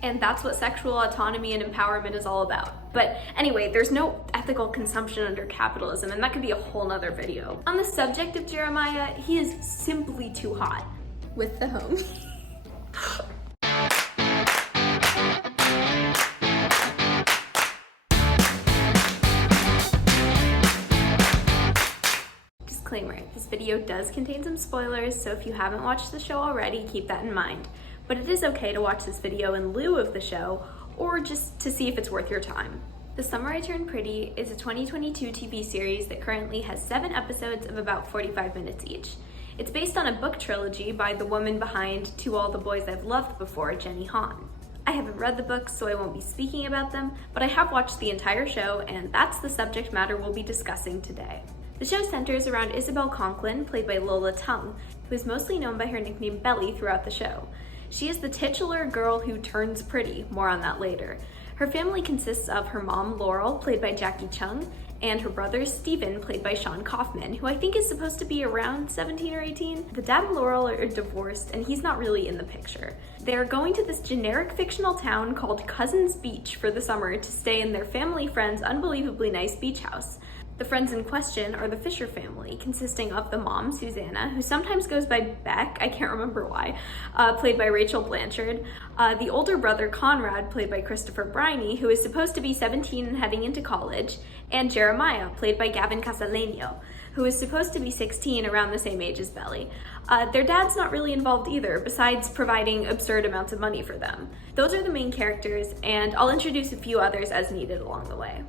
And that's what sexual autonomy and empowerment is all about. But anyway, there's no ethical consumption under capitalism, and that could be a whole nother video. On the subject of Jeremiah, he is simply too hot. With the homie. Disclaimer, this video does contain some spoilers, so if you haven't watched the show already, keep that in mind. But it is okay to watch this video in lieu of the show, or just to see if it's worth your time. The Summer I Turned Pretty is a 2022 TV series that currently has 7 episodes of about 45 minutes each. It's based on a book trilogy by the woman behind To All the Boys I've Loved Before, Jenny Han. I haven't read the books, so I won't be speaking about them, but I have watched the entire show, and that's the subject matter we'll be discussing today. The show centers around Isabel Conklin, played by Lola Tung, who is mostly known by her nickname Belly throughout the show. She is the titular girl who turns pretty, more on that later. Her family consists of her mom, Laurel, played by Jackie Chung, and her brother, Steven, played by Sean Kaufman, who I think is supposed to be around 17 or 18. The dad and Laurel are divorced, and he's not really in the picture. They're going to this generic fictional town called Cousins Beach for the summer to stay in their family friend's unbelievably nice beach house. The friends in question are the Fisher family, consisting of the mom, Susanna, who sometimes goes by Beck, I can't remember why, played by Rachel Blanchard, the older brother, Conrad, played by Christopher Briney, who is supposed to be 17 and heading into college, and Jeremiah, played by Gavin Casaleño, who is supposed to be 16, around the same age as Belly. Their dad's not really involved either, besides providing absurd amounts of money for them. Those are the main characters, and I'll introduce a few others as needed along the way.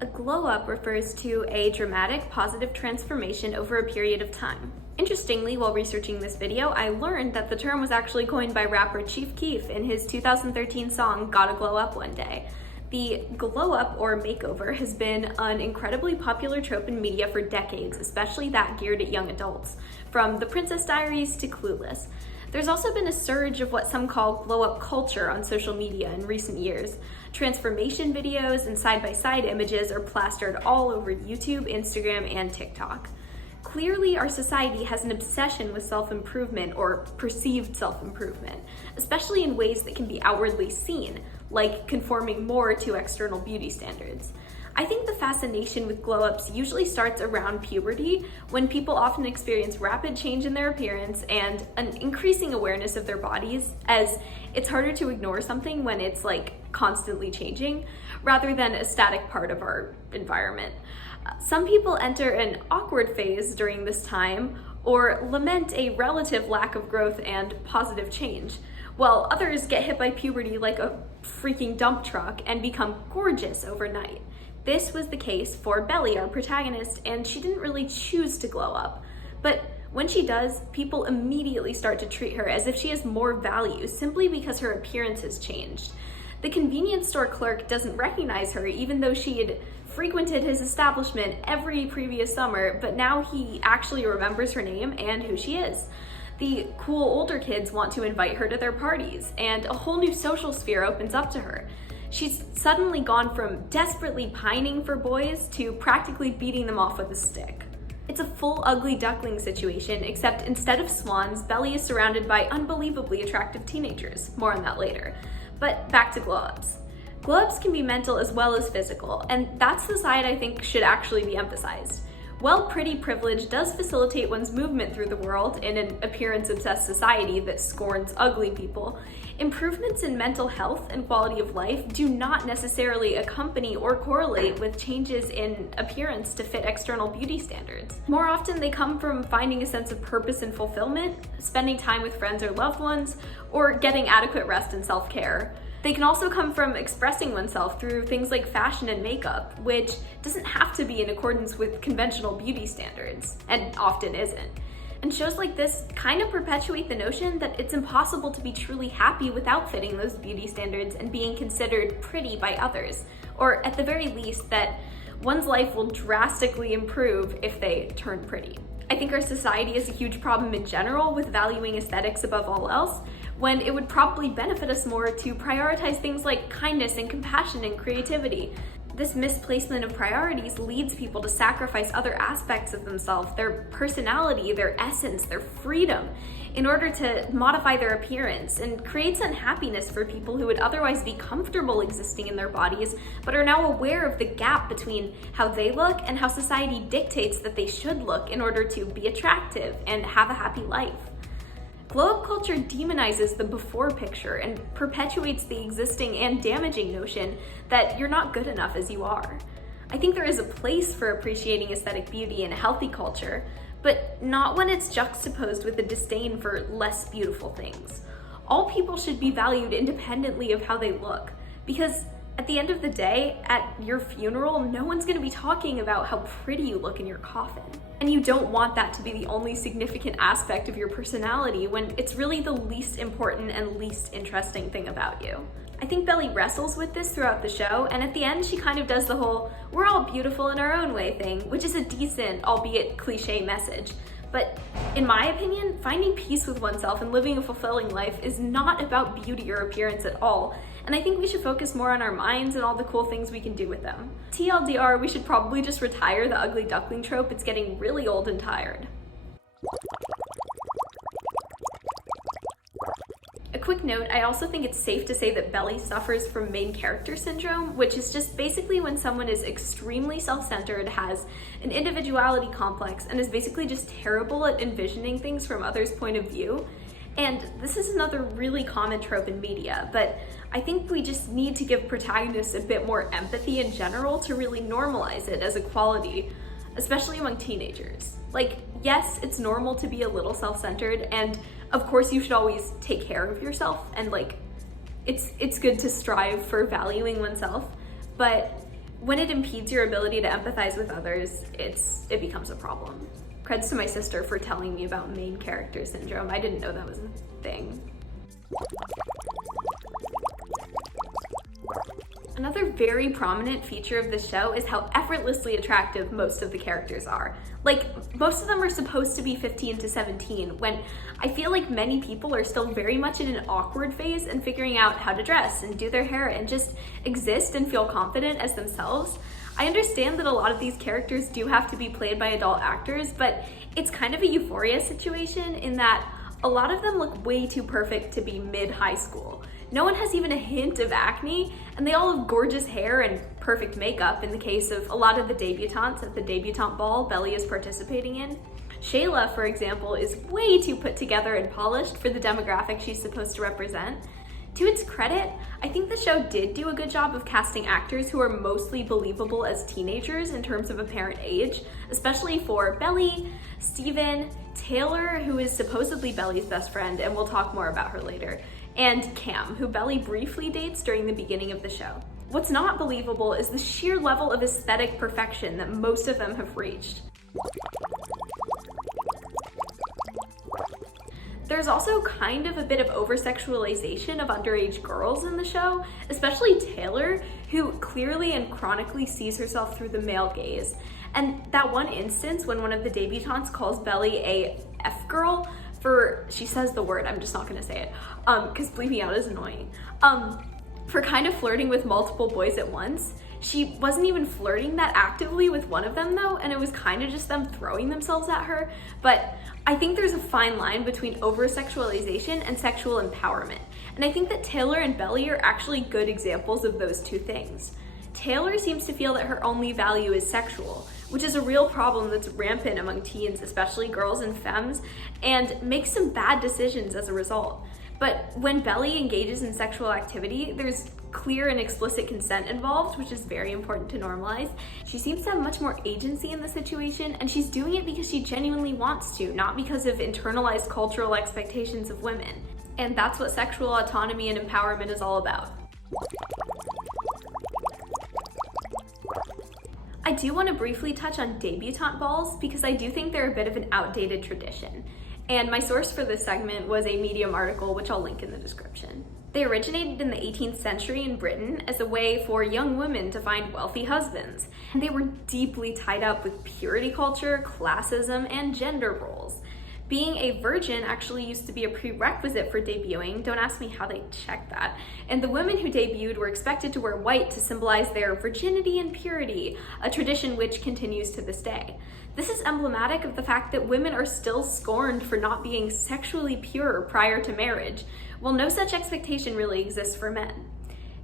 A glow-up refers to a dramatic, positive transformation over a period of time. Interestingly, while researching this video, I learned that the term was actually coined by rapper Chief Keef in his 2013 song, Gotta Glow Up One Day. The glow-up or makeover has been an incredibly popular trope in media for decades, especially that geared at young adults, from The Princess Diaries to Clueless. There's also been a surge of what some call glow-up culture on social media in recent years. Transformation videos and side-by-side images are plastered all over YouTube, Instagram, and TikTok. Clearly, our society has an obsession with self-improvement or perceived self-improvement, especially in ways that can be outwardly seen, like conforming more to external beauty standards. I think the fascination with glow-ups usually starts around puberty, when people often experience rapid change in their appearance and an increasing awareness of their bodies, as it's harder to ignore something when it's like constantly changing, rather than a static part of our environment. Some people enter an awkward phase during this time, or lament a relative lack of growth and positive change, while others get hit by puberty like a freaking dump truck and become gorgeous overnight. This was the case for Belly, our protagonist, and she didn't really choose to glow up. But when she does, people immediately start to treat her as if she has more value simply because her appearance has changed. The convenience store clerk doesn't recognize her, even though she had frequented his establishment every previous summer, but now he actually remembers her name and who she is. The cool older kids want to invite her to their parties, and a whole new social sphere opens up to her. She's suddenly gone from desperately pining for boys to practically beating them off with a stick. It's a full ugly duckling situation, except instead of swans, Belly is surrounded by unbelievably attractive teenagers. More on that later. But back to glow-ups. Glow-ups can be mental as well as physical, and that's the side I think should actually be emphasized. While pretty privilege does facilitate one's movement through the world in an appearance-obsessed society that scorns ugly people, improvements in mental health and quality of life do not necessarily accompany or correlate with changes in appearance to fit external beauty standards. More often, they come from finding a sense of purpose and fulfillment, spending time with friends or loved ones, or getting adequate rest and self-care. They can also come from expressing oneself through things like fashion and makeup, which doesn't have to be in accordance with conventional beauty standards, and often isn't. And shows like this kind of perpetuate the notion that it's impossible to be truly happy without fitting those beauty standards and being considered pretty by others, or at the very least that one's life will drastically improve if they turn pretty. I think our society has a huge problem in general with valuing aesthetics above all else, when it would probably benefit us more to prioritize things like kindness and compassion and creativity. This misplacement of priorities leads people to sacrifice other aspects of themselves, their personality, their essence, their freedom, in order to modify their appearance, and creates unhappiness for people who would otherwise be comfortable existing in their bodies, but are now aware of the gap between how they look and how society dictates that they should look in order to be attractive and have a happy life. Glow-up culture demonizes the before picture and perpetuates the existing and damaging notion that you're not good enough as you are. I think there is a place for appreciating aesthetic beauty in a healthy culture, but not when it's juxtaposed with a disdain for less beautiful things. All people should be valued independently of how they look, because at the end of the day, at your funeral, no one's gonna be talking about how pretty you look in your coffin. And you don't want that to be the only significant aspect of your personality when it's really the least important and least interesting thing about you. I think Belly wrestles with this throughout the show, and at the end she kind of does the whole "we're all beautiful in our own way" thing, which is a decent, albeit cliche message. But in my opinion, finding peace with oneself and living a fulfilling life is not about beauty or appearance at all, and I think we should focus more on our minds and all the cool things we can do with them. TLDR, we should probably just retire the ugly duckling trope. It's getting really old and tired. A quick note, I also think it's safe to say that Belly suffers from main character syndrome, which is just basically when someone is extremely self-centered, has an individuality complex, and is basically just terrible at envisioning things from others' point of view. And this is another really common trope in media, but I think we just need to give protagonists a bit more empathy in general to really normalize it as a quality, especially among teenagers. Like, yes, it's normal to be a little self-centered, and of course you should always take care of yourself, and like, it's good to strive for valuing oneself, but when it impedes your ability to empathize with others, it becomes a problem. Creds to my sister for telling me about main character syndrome. I didn't know that was a thing. Another very prominent feature of the show is how effortlessly attractive most of the characters are. Like, most of them are supposed to be 15 to 17, when I feel like many people are still very much in an awkward phase and figuring out how to dress and do their hair and just exist and feel confident as themselves. I understand that a lot of these characters do have to be played by adult actors, but it's kind of a Euphoria situation in that a lot of them look way too perfect to be mid-high school. No one has even a hint of acne, and they all have gorgeous hair and perfect makeup in the case of a lot of the debutantes at the debutante ball Belly is participating in. Shayla, for example, is way too put together and polished for the demographic she's supposed to represent. To its credit, I think the show did do a good job of casting actors who are mostly believable as teenagers in terms of apparent age, especially for Belly, Steven, Taylor, who is supposedly Belly's best friend, and we'll talk more about her later, and Cam, who Belly briefly dates during the beginning of the show. What's not believable is the sheer level of aesthetic perfection that most of them have reached. There's also kind of a bit of over-sexualization of underage girls in the show, especially Taylor, who clearly and chronically sees herself through the male gaze. And that one instance when one of the debutantes calls Belly a F-girl she says the word, I'm just not gonna say it, because bleeping out is annoying, for kind of flirting with multiple boys at once. She wasn't even flirting that actively with one of them though, and it was kind of just them throwing themselves at her. But I think there's a fine line between over-sexualization and sexual empowerment, and I think that Taylor and Belly are actually good examples of those two things. Taylor seems to feel that her only value is sexual, which is a real problem that's rampant among teens, especially girls and femmes, and makes some bad decisions as a result. But when Belly engages in sexual activity, there's clear and explicit consent involved, which is very important to normalize. She seems to have much more agency in the situation, and she's doing it because she genuinely wants to, not because of internalized cultural expectations of women. And that's what sexual autonomy and empowerment is all about. I do want to briefly touch on debutante balls because I do think they're a bit of an outdated tradition. And my source for this segment was a Medium article, which I'll link in the description. They originated in the 18th century in Britain as a way for young women to find wealthy husbands. And they were deeply tied up with purity culture, classism, and gender roles. Being a virgin actually used to be a prerequisite for debuting. Don't ask me how they checked that. And the women who debuted were expected to wear white to symbolize their virginity and purity, a tradition which continues to this day. This is emblematic of the fact that women are still scorned for not being sexually pure prior to marriage, while no such expectation really exists for men.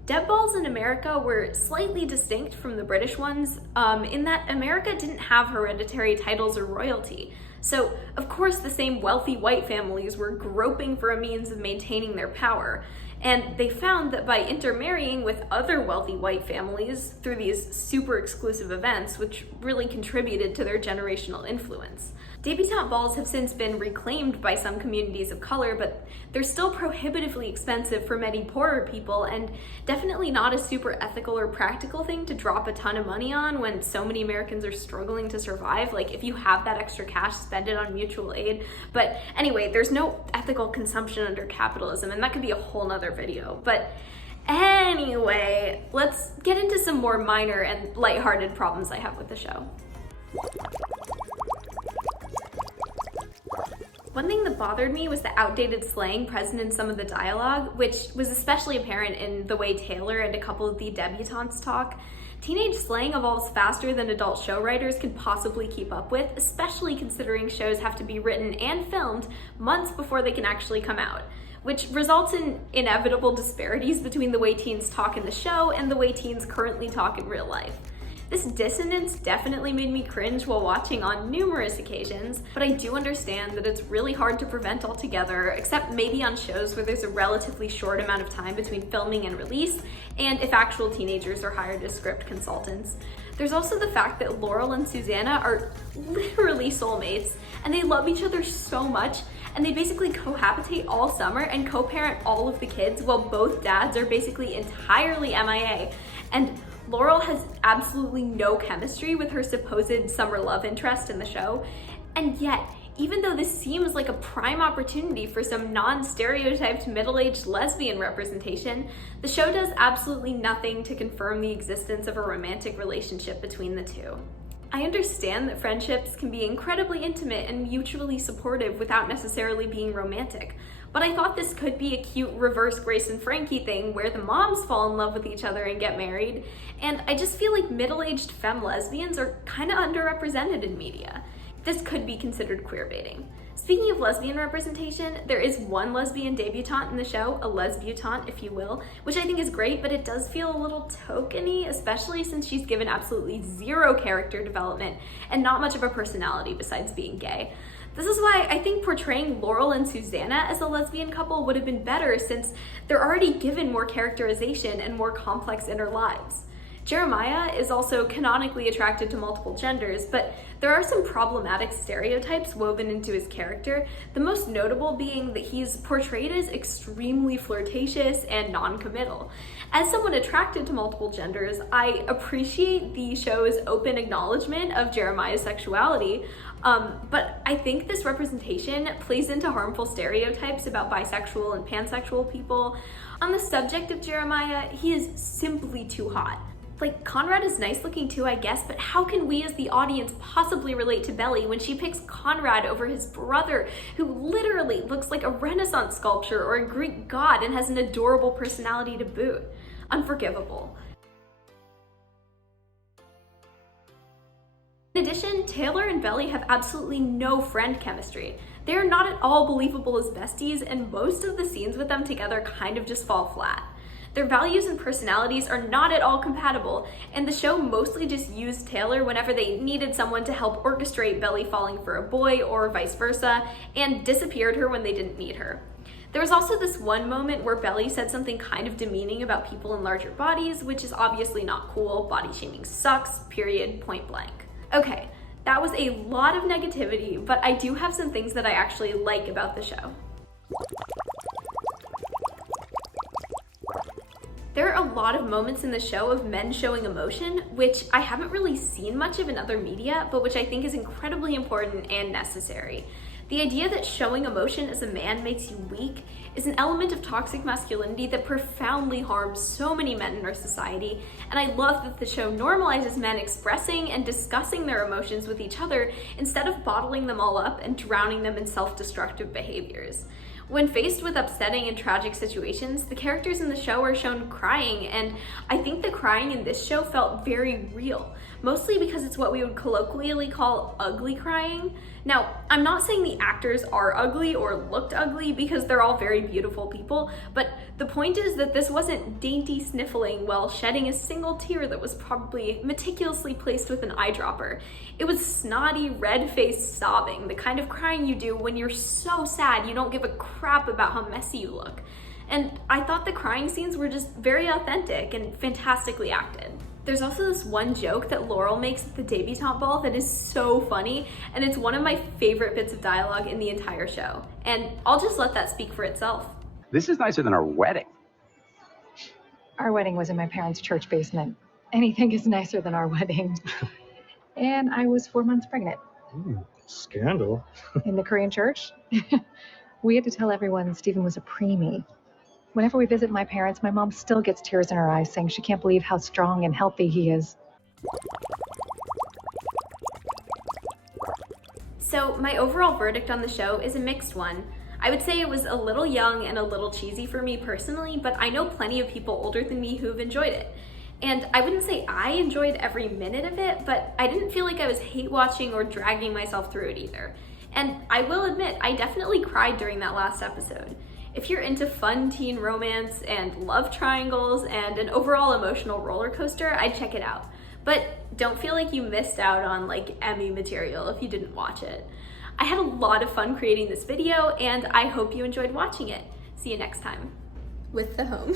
Deb balls in America were slightly distinct from the British ones in that America didn't have hereditary titles or royalty. So, of course, the same wealthy white families were groping for a means of maintaining their power. And they found that by intermarrying with other wealthy white families through these super exclusive events, which really contributed to their generational influence. Debutante balls have since been reclaimed by some communities of color, but they're still prohibitively expensive for many poorer people, and definitely not a super ethical or practical thing to drop a ton of money on when so many Americans are struggling to survive. Like, if you have that extra cash, spend it on mutual aid. But anyway, there's no ethical consumption under capitalism, and that could be a whole nother video. But anyway, let's get into some more minor and lighthearted problems I have with the show. One thing that bothered me was the outdated slang present in some of the dialogue, which was especially apparent in the way Taylor and a couple of the debutantes talk. Teenage slang evolves faster than adult show writers can possibly keep up with, especially considering shows have to be written and filmed months before they can actually come out, which results in inevitable disparities between the way teens talk in the show and the way teens currently talk in real life. This dissonance definitely made me cringe while watching on numerous occasions, but I do understand that it's really hard to prevent altogether, except maybe on shows where there's a relatively short amount of time between filming and release, and if actual teenagers are hired as script consultants. There's also the fact that Laurel and Susanna are literally soulmates, and they love each other so much, and they basically cohabitate all summer and co-parent all of the kids while both dads are basically entirely MIA. And Laurel has absolutely no chemistry with her supposed summer love interest in the show, and yet, even though this seems like a prime opportunity for some non-stereotyped middle-aged lesbian representation, the show does absolutely nothing to confirm the existence of a romantic relationship between the two. I understand that friendships can be incredibly intimate and mutually supportive without necessarily being romantic, but I thought this could be a cute reverse Grace and Frankie thing where the moms fall in love with each other and get married, and I just feel like middle-aged femme lesbians are kind of underrepresented in media. This could be considered queerbaiting. Speaking of lesbian representation, there is one lesbian debutante in the show, a lesbutante if you will, which I think is great, but it does feel a little tokeny, especially since she's given absolutely zero character development and not much of a personality besides being gay. This is why I think portraying Laurel and Susanna as a lesbian couple would have been better, since they're already given more characterization and more complex inner lives. Jeremiah is also canonically attracted to multiple genders, but there are some problematic stereotypes woven into his character, the most notable being that he's portrayed as extremely flirtatious and non-committal. As someone attracted to multiple genders, I appreciate the show's open acknowledgement of Jeremiah's sexuality, but I think this representation plays into harmful stereotypes about bisexual and pansexual people. On the subject of Jeremiah, he is simply too hot. Like, Conrad is nice looking too, I guess, but how can we as the audience possibly relate to Belly when she picks Conrad over his brother, who literally looks like a Renaissance sculpture or a Greek god and has an adorable personality to boot? Unforgivable. In addition, Taylor and Belly have absolutely no friend chemistry. They are not at all believable as besties, and most of the scenes with them together kind of just fall flat. Their values and personalities are not at all compatible, and the show mostly just used Taylor whenever they needed someone to help orchestrate Belly falling for a boy or vice versa, and disappeared her when they didn't need her. There was also this one moment where Belly said something kind of demeaning about people in larger bodies, which is obviously not cool. Body shaming sucks, period, point blank. Okay, that was a lot of negativity, but I do have some things that I actually like about the show. There are a lot of moments in the show of men showing emotion, which I haven't really seen much of in other media, but which I think is incredibly important and necessary. The idea that showing emotion as a man makes you weak is an element of toxic masculinity that profoundly harms so many men in our society, and I love that the show normalizes men expressing and discussing their emotions with each other instead of bottling them all up and drowning them in self-destructive behaviors. When faced with upsetting and tragic situations, the characters in the show are shown crying, and I think the crying in this show felt very real, mostly because it's what we would colloquially call ugly crying. Now, I'm not saying the actors are ugly or looked ugly because they're all very beautiful people, but the point is that this wasn't dainty sniffling while shedding a single tear that was probably meticulously placed with an eyedropper. It was snotty, red-faced sobbing, the kind of crying you do when you're so sad you don't give a crap about how messy you look. And I thought the crying scenes were just very authentic and fantastically acted. There's also this one joke that Laurel makes at the debutante ball that is so funny, and it's one of my favorite bits of dialogue in the entire show. And I'll just let that speak for itself. This is nicer than our wedding. Our wedding was in my parents' church basement. Anything is nicer than our wedding. And I was 4 months pregnant. Scandal. In the Korean church? We had to tell everyone Stephen was a preemie. Whenever we visit my parents, my mom still gets tears in her eyes saying she can't believe how strong and healthy he is. So my overall verdict on the show is a mixed one. I would say it was a little young and a little cheesy for me personally, but I know plenty of people older than me who've enjoyed it. And I wouldn't say I enjoyed every minute of it, but I didn't feel like I was hate watching or dragging myself through it either. And I will admit, I definitely cried during that last episode. If you're into fun teen romance and love triangles and an overall emotional roller coaster, I'd check it out. But don't feel like you missed out on like Emmy material if you didn't watch it. I had a lot of fun creating this video, and I hope you enjoyed watching it. See you next time. With the home.